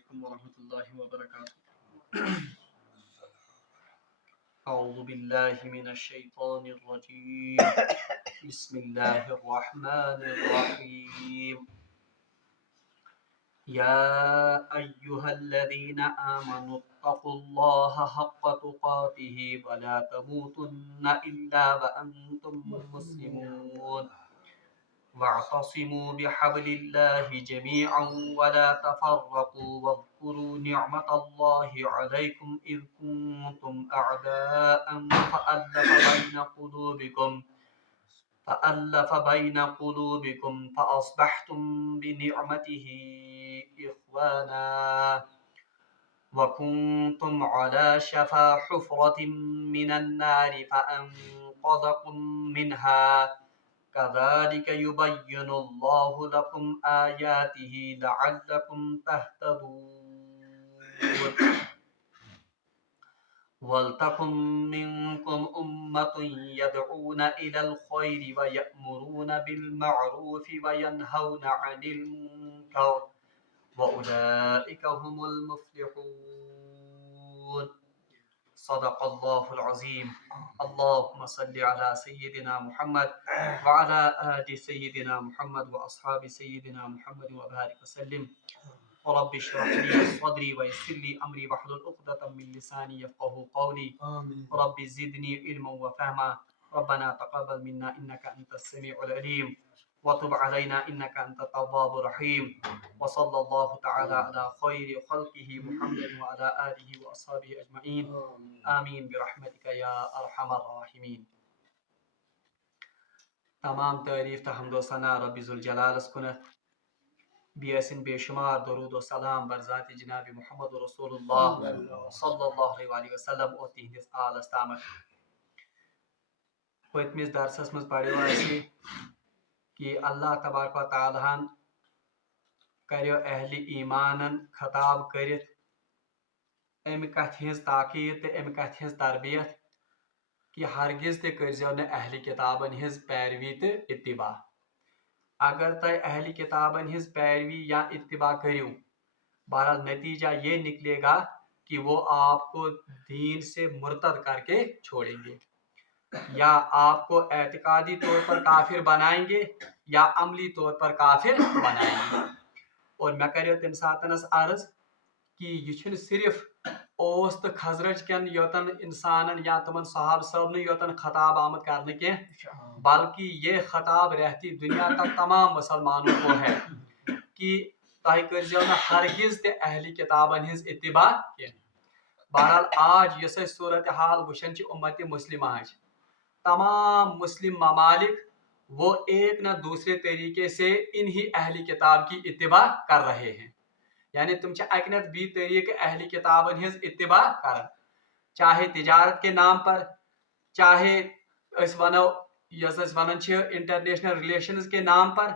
علیکم ورحمۃ اللہ وبرکاتہ۔ اعوذ باللہ من الشیطان الرجیم، بسم اللہ الرحمن الرحیم۔ یا ایہا الذین آمنوا اتقوا اللہ حق تقاتہ ولا تموتن الا وانتم مسلمون واعتصموا بحبل الله جميعا ولا تفرقوا واذكروا نعمة الله عليكم إذ كنتم أعداء فألف بين قلوبكم فأصبحتم بنعمته إخوانا وكنتم على شفا حفرة من النار فأنقذكم منها كذلك يبين الله لكم آياته لعلكم تهتدون ولتكن منكم أمة يدعون إلى الخير ويأمرون بالمعروف وينهون عن المنكر وأولئك هم المفلحون صدق الله العظيم اللهم صل على سيدنا محمد وعلى آل سيدنا محمد وأصحاب سيدنا محمد وبارك وسلم رب اشرح لي صدري ويسر لي أمري واحلل عقدة من لساني يفقهوا قولي رب زدني علما وفهما ربنا تقبل منا إنك أنت السميع العليم وتب علينا إنك أنت التواب الرحيم وصلى الله تعالى على خير خلقه محمد وعلى آله وأصحابه أجمعين آمین برحمتک یا ارحم الراحمین۔ تمام تعریف تو حمد و ثنا رب ذوالجلالس کنت، بیسن بے شمار درود و سلام بر ذات جناب محمد رسول اللہ صلی اللہ علیہ وسلم اور تہندس آلس تامت۔ پتمس درسس مز پڑھو اسی کہ اللہ تبارک و تعالیٰ کریو اہل ایمانن خطاب کرت ام کتھ ہز تاکید تو ام کتھ ہز تربیت کہ ہرگز تہ کرزیو نہ اہل کتابن ہز پیروی تو اتباع۔ اگر تہ اہل کتابن ہز پیروی یا اتباع کریو بہرحال نتیجہ یہ نکلے گا کہ وہ آپ کو دین سے مرتد کر کے چھوڑیں گے، یا آپ کو اعتقادی طور پر کافر بنائیں گے یا عملی طور پر کافر بنائیں گے۔ اور میں کریو تم ساتنس عرض کہ یہ صرف اوس تو خزرج کن یوتن انسانن یا تمن صحاب صاحب یوتن خطاب آمد کرنے کے، بلکہ یہ خطاب رہتی دنیا تک تمام مسلمانوں کو ہے کہ تہ کرزیو نہ ہرگز تہ اہل کتابن ہز اتباع کی۔ بہرحال آج یس صورتحال وشن چھ امت مسلمہ تمام مسلم ممالک وہ ایک نہ دوسرے طریقے سے انہی اہل کتاب کی اتباع کر رہے ہیں، یعنی تم اکنت بھی طریقے اہل کتابن ہز اتباع کر، چاہے تجارت کے نام پر، چاہے اس ونو یس ونن چھ انٹرنیشنل ریلیشنز کے نام پر،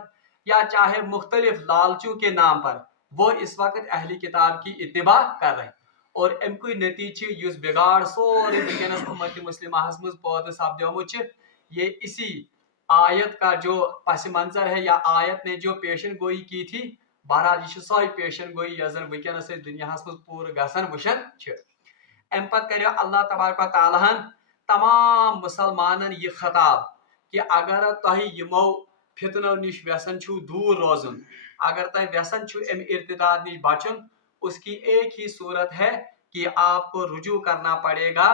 یا چاہے مختلف لالچوں کے نام پر وہ اس وقت اہل کتاب کی اتباع کر رہے ہیں۔ اور امکو نتیجہ یس بگاڑ سورے ونکس امت مسلمہ مز پود سپدیومت یہ اسی آیت کا جو پس منظر ہے یا آیت نے جو پیشن گوئی کی تھی، بہرحال یہ سوئی پیشن گوئی یس زن ونکس دنیا مز پور گسن وشن چھ۔ ام پتہ کریو اللہ تبارک و تعالیٰ تمام مسلمانن یہ خطاب کہ اگر تہ یمو فتنو نش ویسن چھو دور روزن، اگر تہ ویسن چھو ام ارتداد نش بچن، اس کی ایک ہی صورت ہے کہ آپ کو رجوع کرنا پڑے گا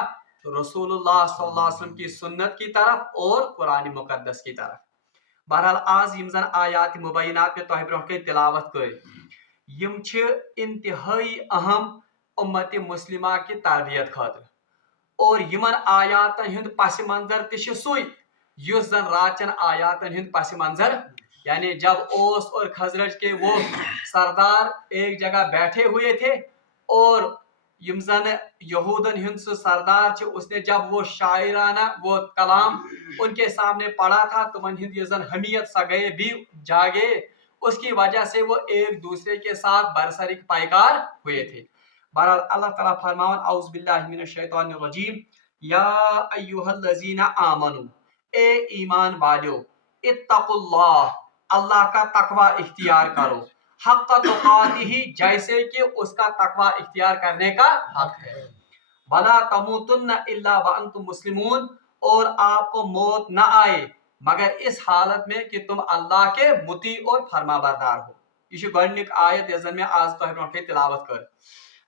رسول اللہ صلی اللہ علیہ وسلم کی سنت کی طرف اور قرآن مقدس کی طرف۔ بہرحال آج یم زن آیات مبینات پہ تہ برونہ کن تلاوت کر یم چھ انتہائی اہم امت مسلمہ کی تربیت خاطر، اور یمن آیاتن ہند پس منظر تہ سوئی یس زن راچن آیاتن ہند پس منظر، یعنی جب اوس اور خزرج کے وہ سردار ایک جگہ بیٹھے ہوئے تھے اور یم زن یہودن ہند سو سردار چھ اس نے جب وہ شاعرانہ وہ کلام ان کے سامنے پڑھا تھا، تمن ہند یہ زن حمیت سگئے بھی جاگے، اس کی وجہ سے وہ ایک دوسرے کے ساتھ برسرک پیکار ہوئے تھے۔ بہرحال اللہ تعالیٰ فرماون اعوذ باللہ من الشیطان الرجیم یا ایہا الذین آمنو، اے ایمان والیو، اتقوا اللہ، اللہ کا تقوی اختیار کرو، हक़्क़ तुक़ातिही, जैसे कि उसका तकवा इख्तियार करने का हक है। वला तमूतुन्ना इल्ला व अंतुम मुस्लिमून, और आपको मौत न आए मगर इस हालत में कि तुम अल्लाह के मुती और फरमाबरदार हो। ये गॉडनिक आयत यजन में आज तो ब्रोटे तिलावत कर।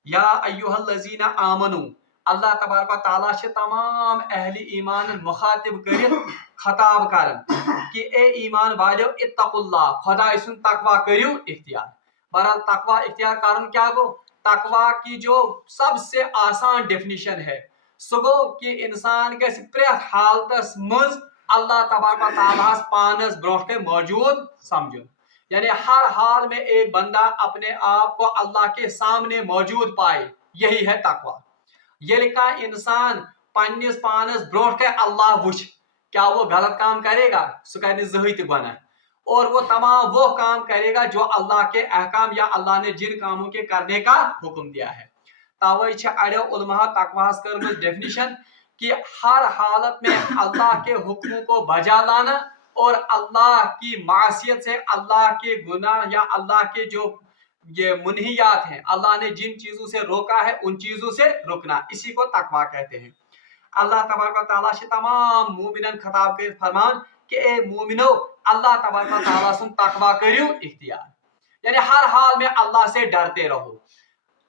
या अय्युहल्लज़ीना आमनू, अल्लाह तबारक व तआला से तमाम अहले ईमान मुखातिब कर खताब करन कि ए ईमान वालो इत्तकुल्लाह, खुदा सुन तकवा करियो इख्तियार। बहरहाल तकवा इख्तियार कारण क्या गो? तकवा की जो सबसे आसान डेफिनेशन है सो गो कि इंसान गस प्रेत हालतस मज अल्लाह तबारक व तआला पानस ब्रोट के मौजूद समझुन। यानी हर हाल में एक बंदा अपने आप को अल्लाह के सामने मौजूद पाए, यही है तकवा। ये का इंसान पन्निस पानस ब्रोट के अल्लाह वुच, क्या वो गलत काम करेगा? सो कर जहित गुनाह, और वो तमाम वो काम करेगा जो अल्लाह के अहकाम या अल्लाह ने जिन कामों के करने का हुक्म दिया है। तवई अड़ो उलमा तकवास कर डेफिनेशन कि हर हालत में अल्लाह के हुक्मों को बजा लाना और अल्लाह की मासियत से, अल्लाह के गुनाह या अल्लाह के जो ये मुनहियात हैं, अल्लाह ने जिन चीजों से रोका है उन चीजों से रुकना, इसी को तकवा कहते हैं। अल्लाह तबारक व तआला से तमाम मोमिनन खिताब के फरमान कि ए मोमिनो, अल्लाह तबारक व तआला सुन तकवा करियो इख्तियार, यानी हर हाल में अल्लाह से डरते रहो।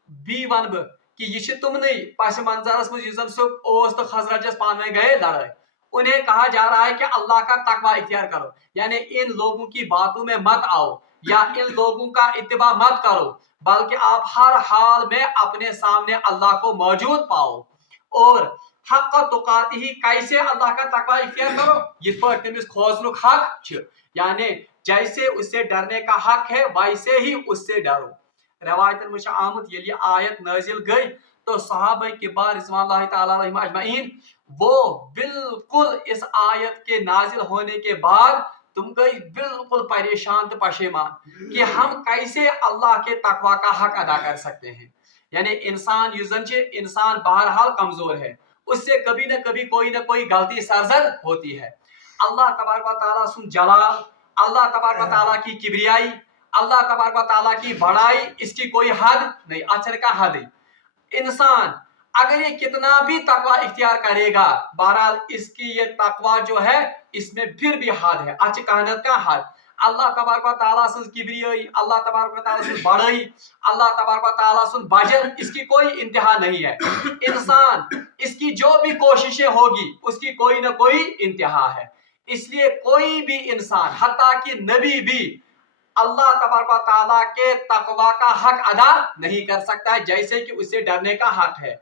बी वन ब कि ये तुम नहीं पस मंजरस में तो खजरजस पान में गए लड़ाई, उन्हें कहा जा रहा है कि अल्लाह का तकवा इख्तियार करो, यानी इन लोगों की बातों में मत आओ या इन लोगों का इत्तिबा मत करो, बल्कि आप हर हाल में अपने सामने अल्लाह को मौजूद पाओ। और हक़ तुक़ातिही, कैसे अल्लाह का तकवा इख्तियार करो? इस पर तमिस खोजनुक हक छ, यानी जैसे उससे डरने का हक है वैसे ही उससे डरो। रवायतन में आमद ये आयत नाजिल गई तो सहाबा किबार रिज़वानुल्लाहि तआला अलैहिम अजमईन वो बिल्कुल इस आयत के नाजिल होने के बाद तुम गई बिल्कुल परेशान तो पशेमान कि हम कैसे अल्लाह के तकवा का हक अदा कर सकते हैं। यानी इंसान इंसान बहरहाल कमजोर है, उससे कभी न कभी कोई न कोई गलती सरजद होती है। अल्लाह तबारक व तआला सुन जलाल, अल्लाह तबारक व तआला की किबरियाई, अल्लाह तबारक व तआला की बड़ाई, इसकी कोई हद नहीं, अचर का हद ही। इंसान अगर ये कितना भी तकवा इख्तियार करेगा, बहरहाल इसकी ये तकवा जो है इसमें फिर भी हद है, अच्छ कहनत का हद। अल्लाह तबारक व तआला सुन किबरियाई, अल्लाह तबारक व तआला सुन बड़ाई, अल्लाह तबारक व तआला सुन वजन, इसकी कोई इंतहा नहीं है। इंसान इसकी जो भी कोशिशें होगी उसकी कोई ना कोई इंतहा है। इसलिए कोई भी इंसान, हत्ता कि नबी भी, अल्लाह तबारक व तआला के तकवा का हक अदा नहीं कर सकता है जैसे कि उससे डरने का हक है।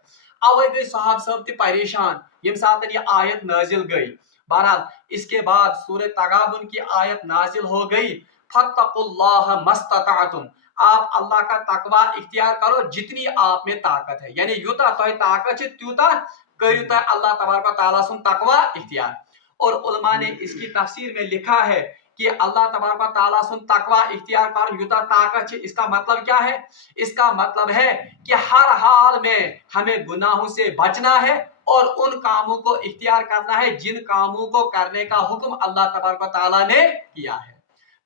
अवे गई साहब सब थे परेशान यम साथ ये आयत नाजिल गई। बहरहाल इसके बाद सूरह तगाबुन की आयत नाजिल हो गई, फत्तकुल्लाह मस्ततातुम, आप अल्लाह का तकवा इख्तियार करो जितनी आप में ताकत है, यानी यूता तो ताकत है त्यूता करियो अल्लाह तबारक व तआला सुन तकवा इख्तियार। और उलमा ने इसकी तफसीर में लिखा है कि अल्लाह तबारक व तआला सुन तकवा इख्तियार कर युता ताकत, इसका मतलब क्या है? इसका मतलब है कि हर हाल में हमें गुनाहों से बचना है और उन कामों को इख्तियार करना है जिन कामों को करने का हुक्म अल्लाह तबारक व तआला ने किया है।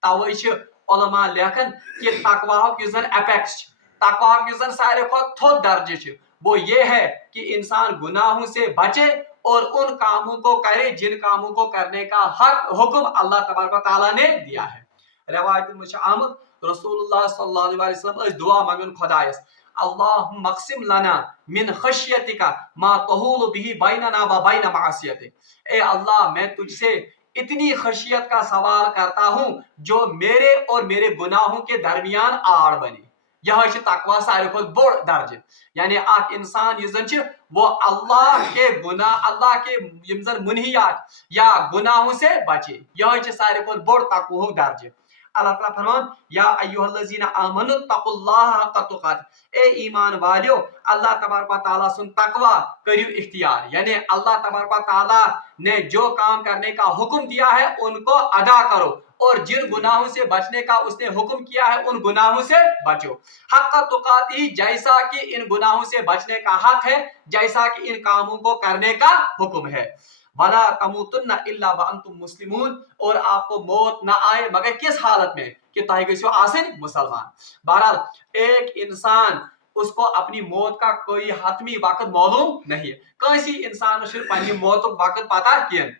तवै छ उलमा लेखन कि तकवा की जन एपेक्स, तकवा की जन सारे को थोद दर्जे छ, वो ये है कि इंसान गुनाहों से बचे और उन कामों को करे जिन कामों को करने का हक हुक्म अल्लाह तबारक व तआला ने दिया है। रवायत में आमद रसूलुल्लाह सल्लल्लाहु अलैहि वसल्लम दुआ मांगन खुदायस, अल्लाहुम्मा क़सिम लना मिन खशियतिका मा तहूलु बिही बैनना व बैन मासियतिक, ए अल्लाह मैं तुझसे इतनी खशियत का सवाल करता हूं जो मेरे और मेरे गुनाहों के दरमियान आड़ बने। यह तकवा सारे खुद बोड़ दर्ज, यानी आप इंसान वो अल्लाह के गुनाह, अल्लाह के मुनहियात या गुनाहों से बचे, यह सारे खुद बोड़ तकवा दर्ज। अल्लाह ताला फरमान या अय्युहल्लज़ीना आमनु तकुल्लाह हक़्क़ तुक़ात, ए ईमान वालियो अल्लाह तबारक व तआला सुन तकवा करियो इख्तियार, यानी अल्लाह तबारक व तआला ने जो काम करने का हुक्म दिया है उनको अदा करो और जिन गुनाहों से बचने का उसने हुक्म किया है उन गुनाहों से बचो। हक़्क़ तुक़ाती, जैसा कि इन गुनाहों से बचने का हक है, जैसा कि इन कामों को करने का हुक्म है। वला तमूतुन्ना इल्ला व अंतुम मुस्लिमून, और आपको मौत ना आए मगर किस हालत में कि तुम गयो आसिन मुसलमान। बहरहाल एक इंसान उसको अपनी मौत का कोई हतमी वक्त मालूम नहीं है, किसी इंसान पन्नी मौत वक्त पता कह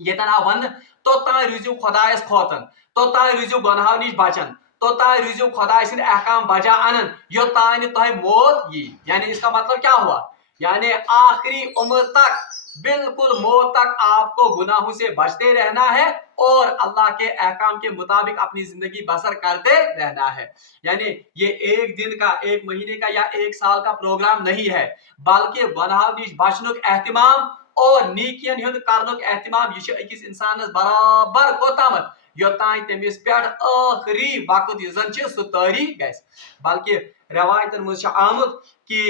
ये वन तोतान रूजू खुदायस खोतन, तोतान रूजू गुनाहों निश बचन, तोतान रूजू खुदाय सिंद अहकाम बजा अनन योतान तुह मौत यी। यानी इसका मतलब क्या हुआ, यानी आखिरी उम्र तक, बिल्कुल मौत तक आपको गुनाहों से बचते रहना है और अल्लाह के अहकाम के मुताबिक अपनी जिंदगी बसर करते रहना है। यानी ये एक दिन का, एक महीने का या एक साल का प्रोग्राम नहीं है, बल्कि गुनाहों निश बचनुक एहतिमाम और नीकियन हुंद करनुक एहतिमाम यह अकिस इंसानस बराबर कोतामत योतान तमिस पे आखिरी वक्त यह सह तारी गस। बल्कि रवायतन मज आमुत कि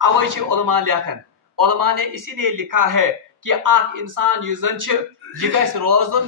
अवै उलमा लेखन, उलमा ने इसीलिए लिखा है कि अख इंसान यह गस रोजन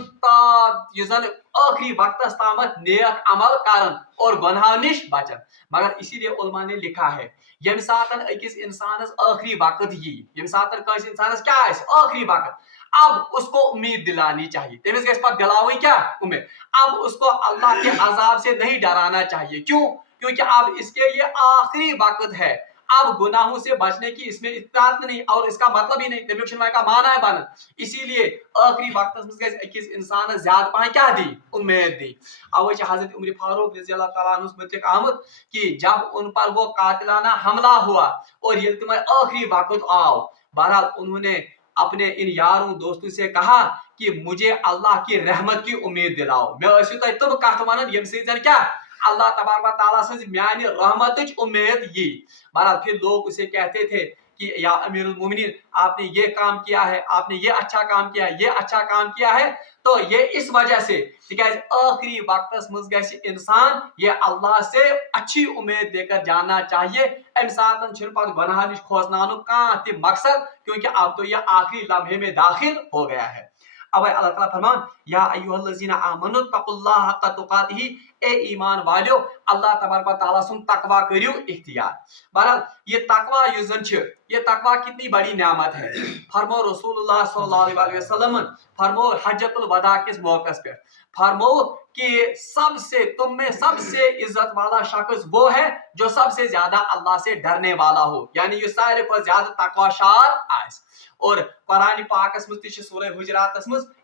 आखिरी वक्त तामत नेक अमल करन और गुनाह निश बचन। मगर इसीलिए उलमा ने लिखा है यम सातन अकिस इंसानस आखिरी वक्त यी, यम सातन कस इंसानस क्या आखिरी वक्त, अब उसको उम्मीद दिलानी चाहिए, तमिस गस पत दिलावई क्या उम्मीद। अब उसको अल्लाह के अजाब से नहीं डराना चाहिए, क्यों, क्योंकि अब इसके लिए आखिरी वक्त है, अब गुनाहों से बचने की इसमें इत्तात नहीं, और इसका मतलब ही नहीं, तमिक का माना है बन। इसीलिए आखिरी वक्त अकिस इंसान ज्यादा पह क्या दी उम्मीद दी। अवै हजरत उमर फारूक रज़ियल्लाहु तआला अन्हु मुतल्लिक आमद कि जब उन पर वो कातिलाना हमला हुआ और ये तुम्हें आखिरी वक्त आओ, बहरहाल उन्होंने अपने इन यारों दोस्तों से कहा कि मुझे अल्लाह की रहमत की उम्मीद दिलाओ, मैं तुम कत वन यम सजन क्या अल्लाह तबारक व तआला सज म्यानि रहमत उम्मीद यी। बहरहाल फिर लोग उसे कहते थे कि या अमीरुल मोमिनीन आपने ये काम किया है, आपने ये अच्छा काम किया है, ये अच्छा काम किया है, तो ये इस वजह से आखिरी वक्त मज गस इंसान ये अल्लाह से अच्छी उम्मीद लेकर जाना चाहिए। अम सातन गुनाह निश खोसनानुक कां ति मकसद, क्योंकि अब तो यह आखिरी लम्हे में दाखिल हो गया है। अब अल्लाह ताला फरमान या अय्युहल्लज़ीना आमनु तकुल्लाह हक्का तुकातिही, ए ईमान वालियो अल्लाह तबारक व तआला सुन तकवा करियो इख्तियार। बहरहाल ये तकवा युजन छ, ये तकवा कितनी बड़ी नेमत है। फरमो रसूलुल्लाह सल्लल्लाहु अलैहि वसल्लम फरमो हज्जतुल वदा के मौके पे फरमो कि सबसे तुम में सबसे इज्जत वाला शख्स वो है जो सबसे ज्यादा अल्लाह से डरने वाला हो, यानी ये सारे पर ज्यादा तकवाशार आस। और कुरान पाक सूरह हुजरात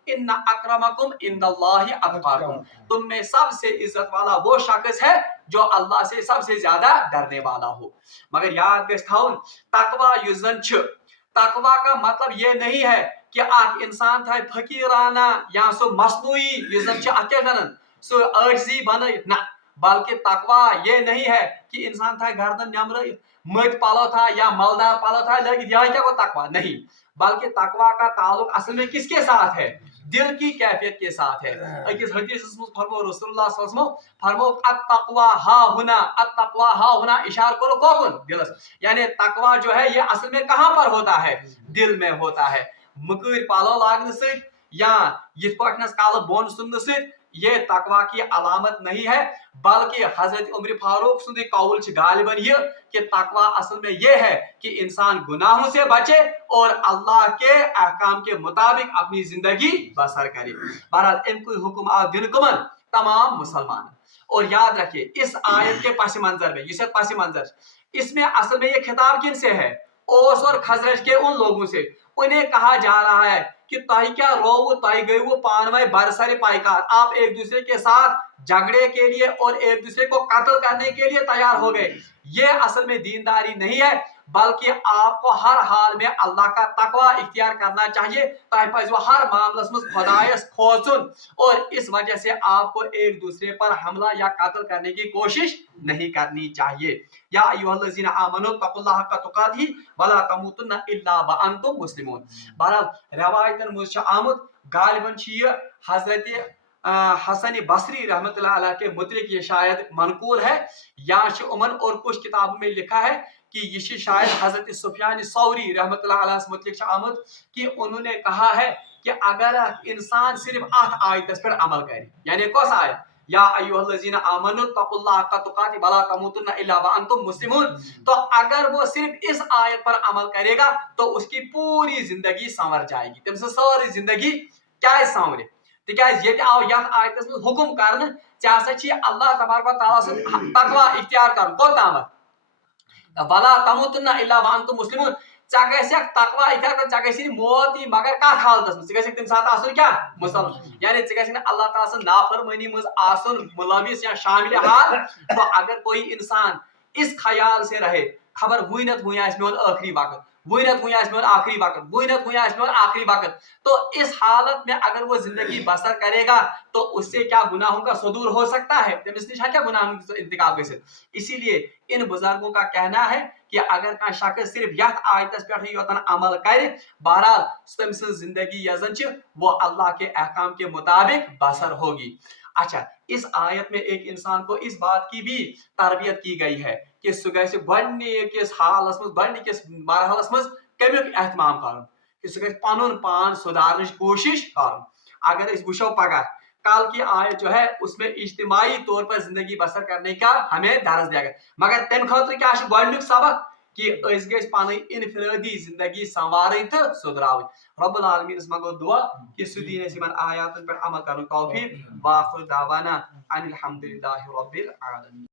इन्ना अक्रमकुम इंदल्लाहि अतकाकुम, तुम में सबसे इज्जत वाला वो शख्स है जो अल्लाह से सबसे ज्यादा डरने वाला हो। मगर याद गस थाउन तकवा युजन छ, तकवा का मतलब ये नहीं है कि आप इंसान था फकीराना या सो मसनूई युजन छ अकेलन सो अर्जी बन ना, बल्कि तकवा ये नहीं है कि इंसान था गर्दन नमर मत पालो था या मलदार पालो था लगे यह क्या वो तकवा नहीं, बल्कि तकवा का ताल्लुक असल में किसके साथ है, दिल की कैफियत के साथ है। इस हदीस में फरमो रसूलुल्लाह सल्लल्लाहु अलैहि वसल्लम फरमो अत्तक़वा हा हुना, अत्तक़वा हा हुना इशारा करो कौन दिल, यानी तकवा जो है ये असल में कहां पर होता है, दिल में होता है। मकर पालो लागने से या यिथ पटनस काल बोन सुनने से ये तकवा की अलामत नहीं है, बल्कि हजरत उमर फारूक सुंदी कौल गालिबन ये कि तकवा असल में ये है कि इंसान गुनाहों से बचे और अल्लाह के अहकाम के मुताबिक अपनी जिंदगी बसर करे। बहरहाल इनको हुक्म आ दिन कमन तमाम मुसलमान। और याद रखिए इस आयत के पस मंजर में, ये पस मंजर इसमें असल में ये खिताब किन से है, ओस और खजरज के उन लोगों से। उन्हें कहा जा रहा है कि ताई क्या रो ताई गई वो पान में बरसरे पाइकार, आप एक दूसरे के साथ झगड़े के लिए और एक दूसरे को कत्ल करने के लिए तैयार हो गए। ये असल में दीनदारी नहीं है, बल्कि आपको हर हाल में अल्लाह का तकवा इख्तियार करना चाहिए। हर मामले में खुदायस खोजुन, और इस वजह से आपको एक दूसरे पर हमला या कत्ल करने की कोशिश नहीं करनी चाहिए। या अय्युहल्लज़ीना आमनु तकुल्लाह हक्का तुकातिही वला तमूतुन्ना इल्ला व अंतुम मुस्लिमून। बहरहाल रवायतन मुझ आमद गालिबन ये हजरत हसन बसरी रहमतुल्लाह अलैह के मुतलिक ये शायद मनकूल है, या उमन और कुछ किताबों में लिखा है कि ये शायद हजरत सुफियान सौरी रहमतुल्लाह अलैह मुतलिक आमद कि उन्होंने कहा है कि अगर इंसान सिर्फ आठ आयत पर अमल करे, यानी कौन सा आयत, یا ایھا الذین آمنوا اتقوا اللہ حق تقاتہ ولا تموتن الا وانتم مسلمون. تو اگر وہ صرف اس آیت پر عمل کرے گا تو اس کی پوری زندگی سنور جائے گی. تم سے ساری زندگی کیا سنورِ تکیاز یہ آو یتھ آیتس میں حکم کرنے ژےٚ ہسا چھی اللہ تبارک و تعالیٰ سُنٛد تقوا اختیار کرُن کوٚتامتھ ولا تموتن الا وانتم مسلمون. ژےٚ گژھکھ تقوا اختیار کرُن ژےٚ گژھی نہٕ موت یی مگر کتھ حالتس منٛز ژٕ گژھکھ تمہِ ساتہٕ آسُن کیٛاہ مسلمان. یعنی ژٕ گژھکھ نہٕ اللہ تعالیٰ سٕنٛز نافرمٲنی منٛز آسُن ملوث یا شامل حال. تو اگر کوئی انسان اس خیال سے رہے خبر وُنہِ نتہٕ وُنہِ آسہِ میون ٲخری وقت وُنہِ نتہٕ وُنہِ آسہِ میون آخری وقت وُنہِ نتہٕ وُنہِ آسہِ میون آخری وقت. تو اس حالت میں اگر وہ زندگی بسر کرے گا تو اس سے کیا گناہوں کا صدور ہو سکتا ہے. تمس نش کیا گناہوں کا انتخاب گژھِتھ. اسی لیے ان بزرگوں کا کہنا ہے کہ اگر کانٛہہ شخص صرف یتھ آیتس پٮ۪ٹھ یوتن عمل کرِ بہرحال تٔمۍ سٕنٛز زندگی یۄس زن چھِ وہ اللہ کے احکام کے مطابق بسر ہوگی. اچھا اس آیت میں ایک انسان کو اس بات کی بھی تربیت کی گئی ہے کہ سُہ گژھِ گۄڈنِکِس حالس منٛز گۄڈنِکِس مرحلس منٛز کمیُک اہتمام کرُن کہ سُہ گژھِ پنُن پان سُدھارنٕچ کوٗشش کرُن. اگر أسۍ وٕچھو پگاہ کل کی آیت جو ہے اس میں اجتماعی طور پر زندگی بسر کرنے کا ہمیں درس دیا گیا مگر تمہِ خٲطرٕ کیٛاہ چھُ گۄڈنیُک سبق کہ أسۍ گژھِ پنٕنۍ انفرٲدی زندگی سنوارٕنۍ تہٕ سُدھراوٕنۍ. رب العالمیٖنس منگو دعا کہ سُہ دِیِن اَسہِ یِمن آیاتن پٮ۪ٹھ عمل کرنُک توفیٖق. وآخر دعوانا ان الحمد للہ رب العالمین.